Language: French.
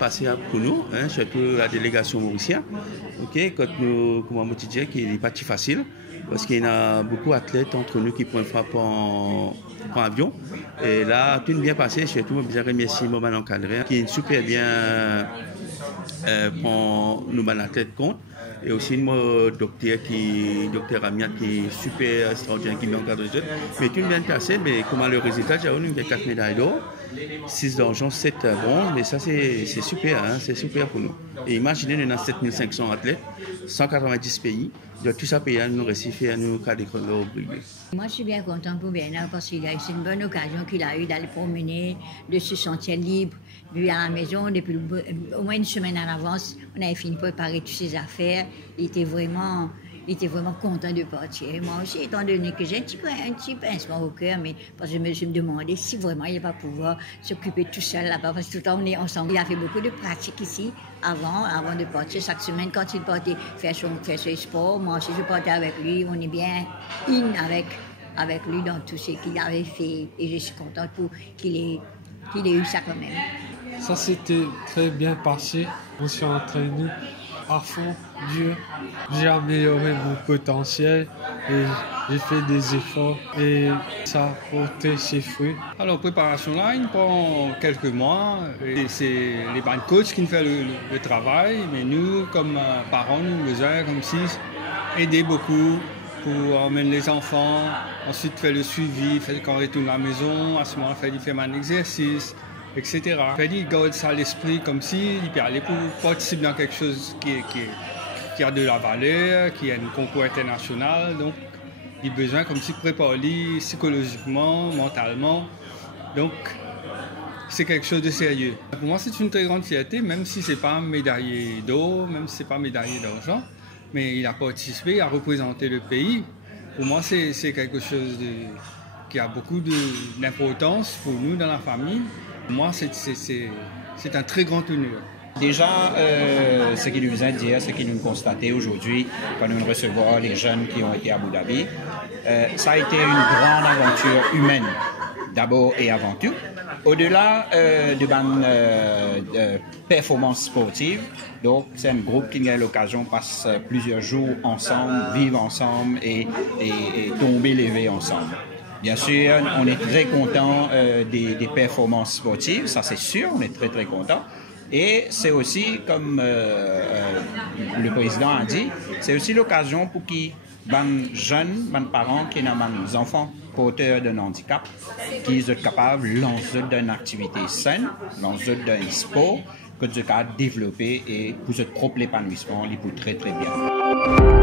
passé pour nous, hein, surtout la délégation mauricienne. Okay, quand nous, comment je disais, qu'il n'est pas si facile, parce qu'il y a beaucoup d'athlètes entre nous qui prennent frappe en avion. Et là, tout est bien passé, surtout, je remercie mon encadré, qui est super bien pour nous athlètes compte. Et aussi mon docteur Amiat qui est super extraordinaire, qui m'encadre. Mais tout est bien passé, mais comment le résultat, j'ai eu 4 médailles d'or, 6 d'argent, 7 bronze, mais ça c'est super, hein, c'est super pour nous. Et imaginez, nous avons 7500 athlètes, 190 pays, de tout ça pays, nous réussissons à nous cadrer le brûler. Moi je suis bien content pour Bernard parce que c'est une bonne occasion qu'il a eu d'aller promener, de se sentir libre. Lui à la maison, depuis au moins une semaine à l'avance, on avait fini de préparer toutes ses affaires. Il était vraiment content de partir. Et moi aussi, étant donné que j'ai un petit pincement au cœur, mais parce que je me demandais si vraiment il va pouvoir s'occuper tout seul là-bas, parce que tout le temps on est ensemble. Il a fait beaucoup de pratiques ici avant de partir. Chaque semaine, quand il partait faire son sport, moi aussi je partais avec lui. On est bien avec lui dans tout ce qu'il avait fait. Et je suis contente pour qu'il ait eu ça quand même. Ça s'était très bien passé. On s'est entraîné à fond, dur. J'ai amélioré mon potentiel et j'ai fait des efforts et ça a porté ses fruits. Alors, préparation là, il prend quelques mois et c'est les band coachs qui nous font le travail, mais nous, comme parents, nous besoin comme si aider beaucoup pour emmener les enfants, ensuite faire le suivi, quand on retourne à la maison, à ce moment-là, il fait un exercice, etc. Il garde ça à l'esprit comme si il peut aller pour participer dans quelque chose qui a de la valeur, qui a un concours international. Donc, il a besoin comme si préparer psychologiquement, mentalement. Donc, c'est quelque chose de sérieux. Pour moi, c'est une très grande fierté, même si ce n'est pas un médaillé d'or, même si ce n'est pas un médaillé d'argent. Mais il a participé, il a représenté le pays. Pour moi, c'est quelque chose qui a beaucoup d'importance pour nous dans la famille. Pour moi, c'est un très grand honneur. Déjà, ce qu'il nous a dit, ce qu'il nous constatait aujourd'hui, quand nous recevons les jeunes qui ont été à Abu Dhabi, ça a été une grande aventure humaine, d'abord et avant tout. Au-delà de performances sportives, donc c'est un groupe qui a l'occasion de passer plusieurs jours ensemble, vivre ensemble et tomber lever ensemble. Bien sûr, on est très content des performances sportives, ça c'est sûr, on est très très content. Et c'est aussi, comme le président a dit, c'est aussi l'occasion pour qui les jeunes, les parents qui ont des enfants porteurs d'un handicap, qui sont capables de lancer d'une activité saine, lancer d'un sport, que ils ont développer et pour leur propre épanouissement, ils peuvent très très bien.